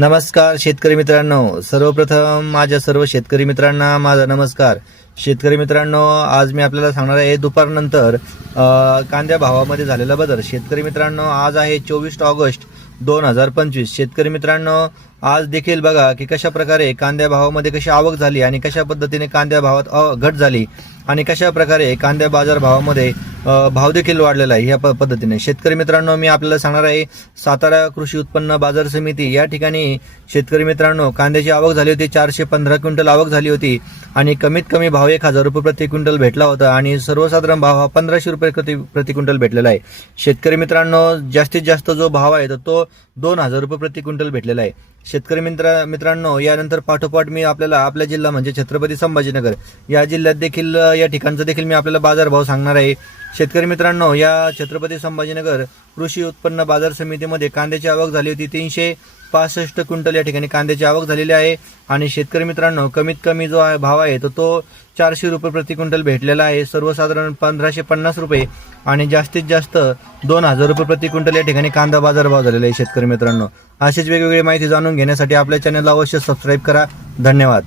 नमस्कार शेतकरी मित्रांनो, सर्वप्रथम माझ्या सर्व शेतकरी मित्रांना माझा नमस्कार। शेतकरी मित्रांनो, आज मी आपल्याला सांगणार आहे दुपारनंतर कांद्या भावामध्ये झालेला बदल। शेतकरी मित्रांनो, आज आहे 24 ऑगस्ट 2025। शेतकरी मित्रांनो, आज देखील बघा की कशा प्रकारे कांद्या भावामध्ये कशी आवक झाली आणि कशा पद्धतीने कांद्या भावात घट झाली आणि कशा प्रकारे कांद्या बाजार भावामध्ये भाव देखील वाढलेला आहे। या पद्धतीने शेतकरी मित्रांनो, मी आपल्याला सांगणार आहे सातारा कृषी उत्पन्न बाजार समिती या ठिकाणी शेतकरी मित्रांनो कांद्याची आवक झाली होती। 415 क्विंटल आवक झाली होती आणि कमीत कमी भाव 1000 रुपये प्रति क्विंटल भेटला होता आणि सर्वसाधारण भाव हा 1500 रुपये प्रति क्विंटल भेटलेला आहे। शेतकरी मित्रांनो, जास्तीत जास्त जो भाव आहे तो 2000 रुपये प्रति क्विंटल भेटलेला आहे। शेतकरी मित्रांनो, यानंतर पाठोपाठ मी आपल्याला आपला जिल्हा म्हणजे छत्रपती संभाजीनगर या जिल्ह्यात देखील या ठिकाणचा देखील मी आपल्याला बाजारभाव सांगणार आहे। शेतकरी मित्रांनो, या छत्रपती संभाजीनगर कृषी उत्पन्न बाजार समितीमध्ये कांद्याची आवक झाली होती 365 क्विंटल या ठिकाणी कांद्याची आवक झालेली आहे आणि शेतकरी मित्रांनो कमीत कमी जो भाव आहे तो 400 रुपये प्रति क्विंटल भेटलेला आहे। सर्वसाधारण 1550 रुपये आणि जास्तीत जास्त 2000 रुपये प्रति क्विंटल या ठिकाणी कांदा बाजार भाव झालेला आहे। शेतकरी मित्रांनो, अशीच वेगवेगळी माहिती जाणून घेण्यासाठी आपल्या चॅनलला अवश्य सबस्क्राईब करा। धन्यवाद।